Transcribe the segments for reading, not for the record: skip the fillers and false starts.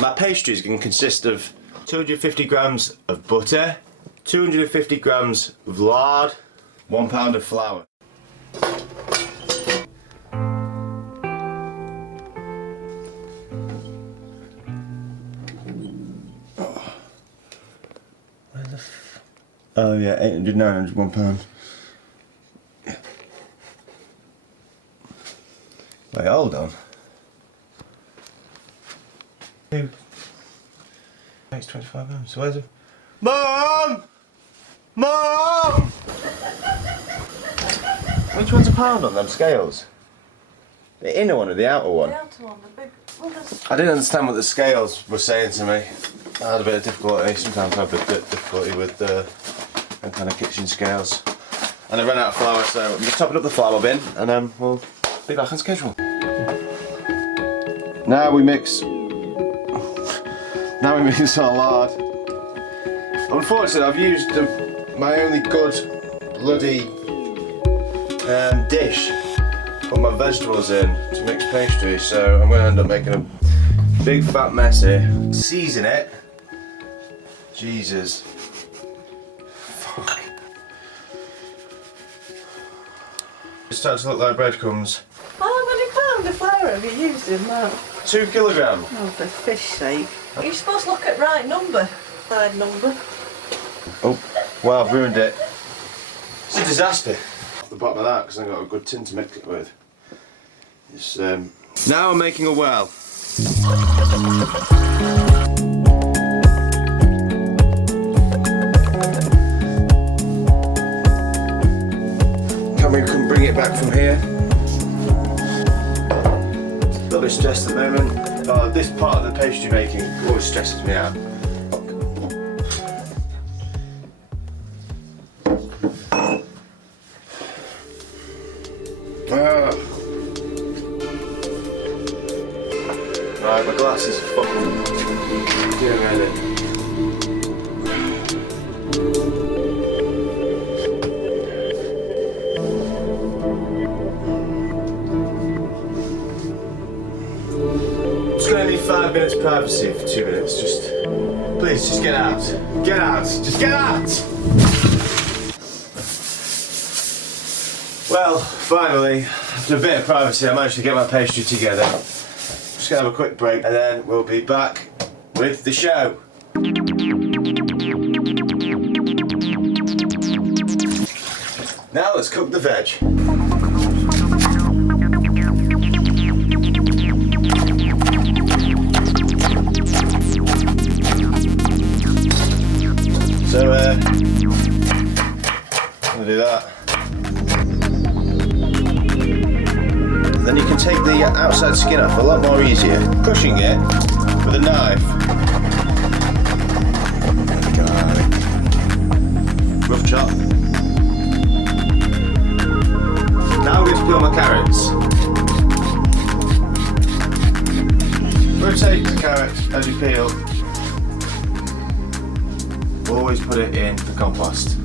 My pastries can consist of 250 grams of butter, 250 grams of lard, 1 pound of flour. Oh yeah, 800, 900, 1 pound. Wait, hold on. Makes 25 pounds. So where's it? Mom! Mom! Which one's a pound on them scales? The inner one or the outer one? The outer one, the big one. I didn't understand what the scales were saying to me. I had a bit of difficulty, sometimes I have a bit of difficulty with them kind of kitchen scales. And I ran out of flour, so I'm just topping up the flour bin and we'll be back on schedule. Now we mix our lard. Unfortunately, I've used my only good bloody dish to put my vegetables in to mix pastry, so I'm going to end up making a big fat mess here. Season it. Jesus. Fuck. It's starting to look like breadcrumbs. How many pounds of flour have you used in that? 2 kilograms. Oh, for fish sake. You're supposed to look at right number. Side number. Oh, well, I've ruined it. It's a disaster. Off the bottom of that, because I've got a good tin to mix it with. It's, now I'm making a well. Can we bring it back from here? A little bit stressed at the moment. This part of the pastry making always stresses me out. Right, my glass is fucking doing ready. Just gonna need 5 minutes privacy for 2 minutes. Please, just get out. Get out. Just get out. Well, finally, after a bit of privacy, I managed to get my pastry together. Just gonna have a quick break and then we'll be back with the show. Now let's cook the veg. So, I'm gonna do that. Then you can take the outside skin off a lot more easier. Crushing it with a knife. Garlic. Rough chop. Now I'm going to peel my carrots. Rotate the carrot as you peel. Always put it in the compost.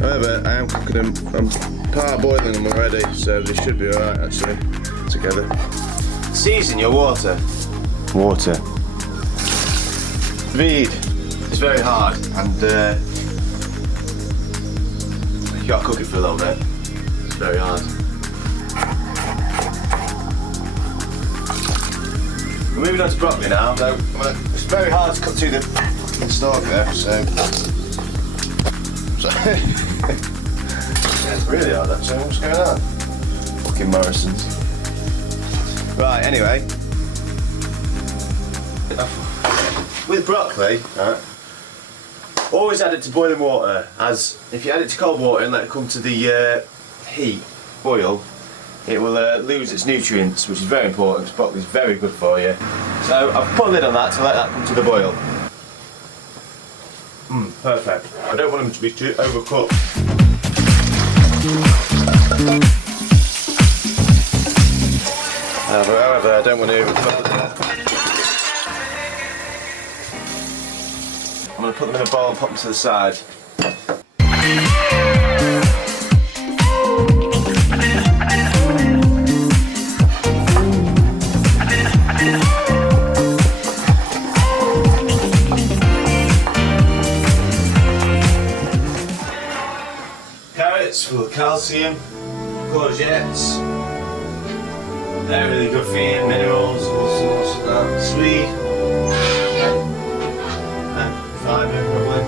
However, I am cooking them, I'm part boiling them already, so they should be alright actually, together. Season your water. Water. Reed. It's very hard and you gotta cook it for a little bit. It's very hard. We're moving on to broccoli now, though it's very hard to cut through the stalk there, so yeah, it's really hard actually. What's going on? Fucking Morrison's. Right, anyway. With broccoli, right, always add it to boiling water, as if you add it to cold water and let it come to the heat, boil, it will lose its nutrients, which is very important because broccoli is very good for you. So I've put a lid on that to let that come to the boil. Perfect. I don't want them to be too overcooked. However, I don't want to overcook them. I'm going to put them in a bowl and pop them to the side. calcium, courgettes. They're really good for you, minerals, all sorts of that. Sweet. And fibre, probably.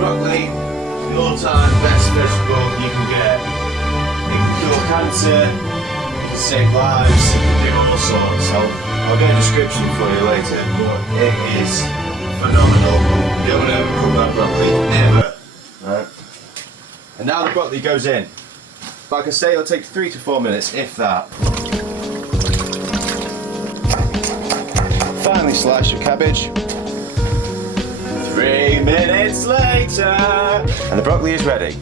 Broccoli, the all-time best vegetable you can get. It can cure cancer, it can save lives, it can do all sorts. I'll get a description for you later, but it is phenomenal. You don't want to overcook that broccoli, ever. Right. And now the broccoli goes in. Like I say, it'll take 3 to 4 minutes, if that. Finally slice your cabbage. 3 minutes later, and the broccoli is ready.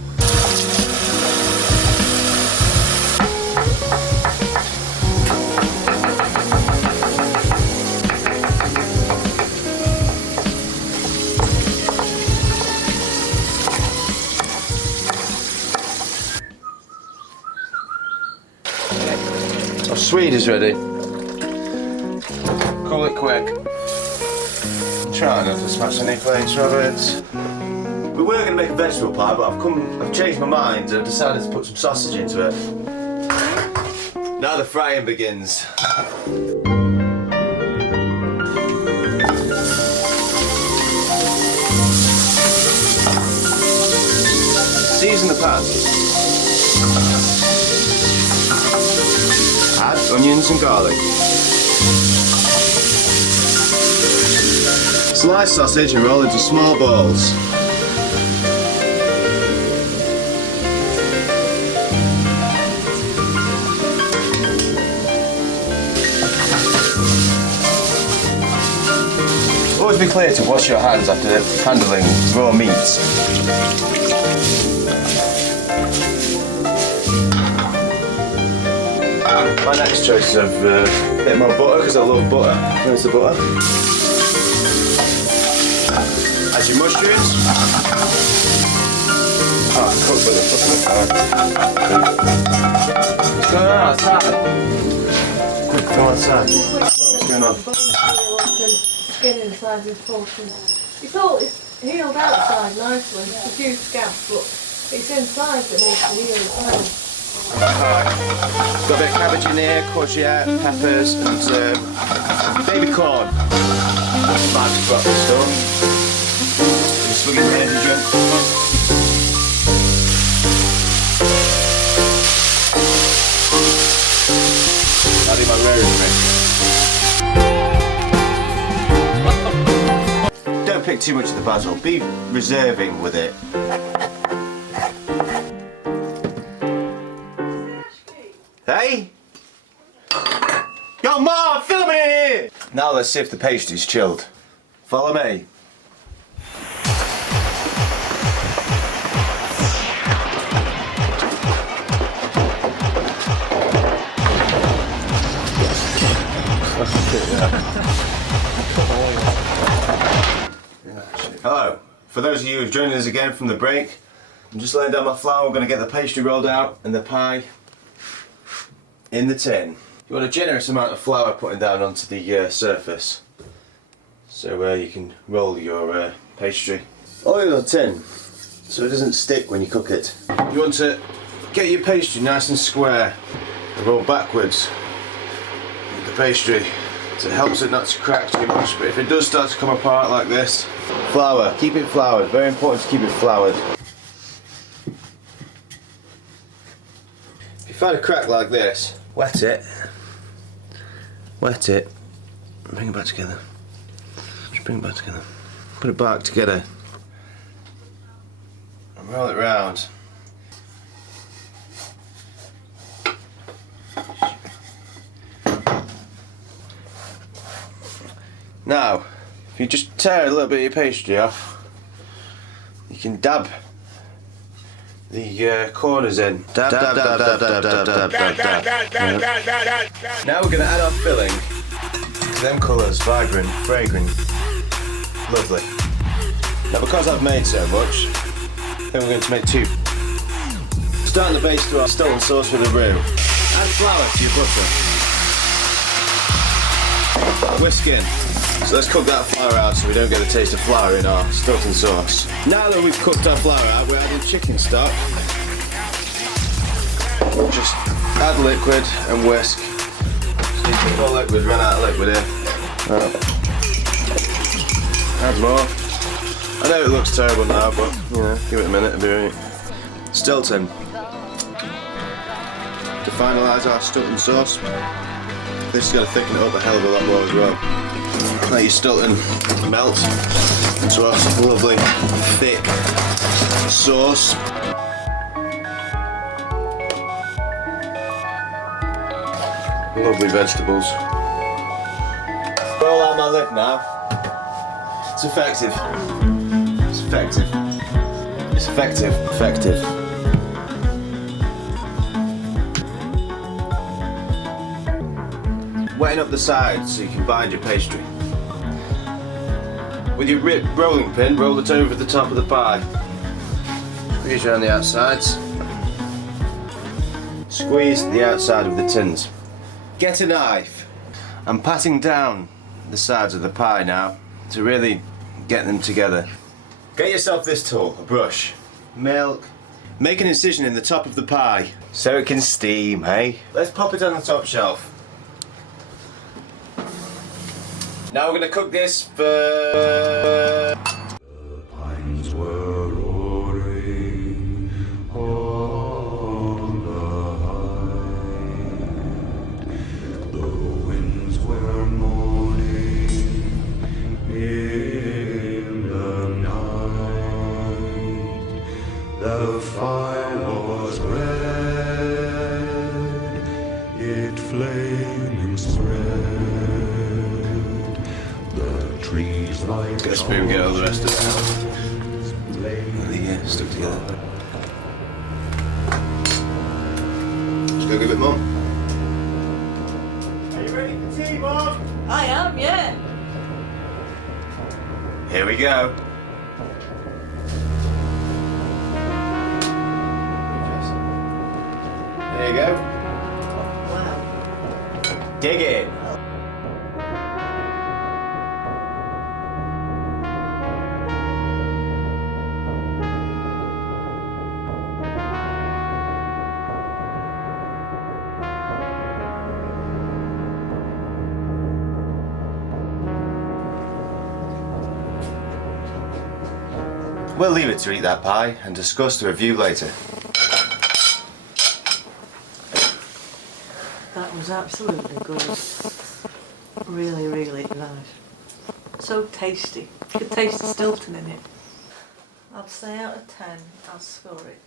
Our Swede is ready. Call it quick. Try not to smash any plates, Robert. We were going to make a vegetable pie, but I've changed my mind and I've decided to put some sausage into it. Now the frying begins. Season the pan. Add onions and garlic. Slice sausage and roll into small balls. Always be clear to wash your hands after handling raw meats. My next choice is a bit more butter because I love butter. Where's the butter? Add your mushrooms. Oh, cook with a What's going on outside? Quick, go outside. What's going on? Skin inside this portion. It's healed outside nicely. It's a few scabs, but it's inside that needs to heal as well. Got a bit of cabbage in here, courgette, peppers, and baby corn. Magic broccoli stuff. Just swing it in the energy drink. I'll do my rosemary. Don't pick too much of the basil. Be reserving with it. Hey? Yo, Mom, filming in here! Now let's see if the pastry's chilled. Follow me. Hello. For those of you who've joined us again from the break, I'm just laying down my flour. We're going to get the pastry rolled out and the pie in the tin. You want a generous amount of flour putting down onto the surface, so you can roll your pastry. Oil the tin so it doesn't stick when you cook it. You want to get your pastry nice and square and roll backwards with the pastry, so it helps it not to crack too much, but if it does start to come apart like this, flour, keep it floured, very important to keep it floured. If you find a crack like this, wet it, bring it back together. Just bring it back together. Put it back together. And roll it round. Now, if you just tear a little bit of your pastry off, you can dab the corners in. Dab, dab, dab, dab, dab, dab, dab, dab, dab. Now we're going to add our filling to them colours, vibrant, fragrant, lovely. Now because I've made so much, then we're going to make two. Starting the base to our stolen sauce with a roux. Add flour to your butter. Whisk in. So let's cook that flour out so we don't get the taste of flour in our Stilton sauce. Now that we've cooked our flour out, we're adding chicken stock. Just add liquid and whisk. So you keep all liquid, run out of liquid here. Add more. I know it looks terrible now, but you know, give it a minute, it'll be right. Stilton. To finalise our Stilton sauce, this is going to thicken it up a hell of a lot more as well. Let your Stilton melt into a lovely thick sauce. Lovely vegetables. Roll out my lip now. It's effective. It's effective. It's effective. Effective. Wetting up the sides so you can bind your pastry. With your rolling pin, roll it over the top of the pie. Squeeze around the outsides. Squeeze the outside of the tins. Get a knife. I'm patting down the sides of the pie now to really get them together. Get yourself this tool, a brush, milk. Make an incision in the top of the pie so it can steam, hey? Let's pop it on the top shelf. Now we're going to cook this for... The pines were roaring on the height. The winds were moaning in the night. The fire was red, it flaming spread. Get a spoon, get all the rest of it out. There, stuck together. Just go give it Mum. Are you ready for tea, Mum? I am, yeah. Here we go. There you go. Wow. Dig in. We'll leave it to eat that pie and discuss the review later. That was absolutely good. Really, really nice. So tasty. You could taste the Stilton in it. I'd say out of 10, I'd score it.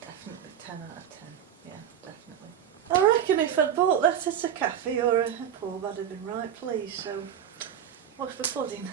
Definitely 10 out of 10. Yeah, definitely. I reckon if I'd bought that at a cafe or a pub, I'd have been right pleased. So, what's for pudding?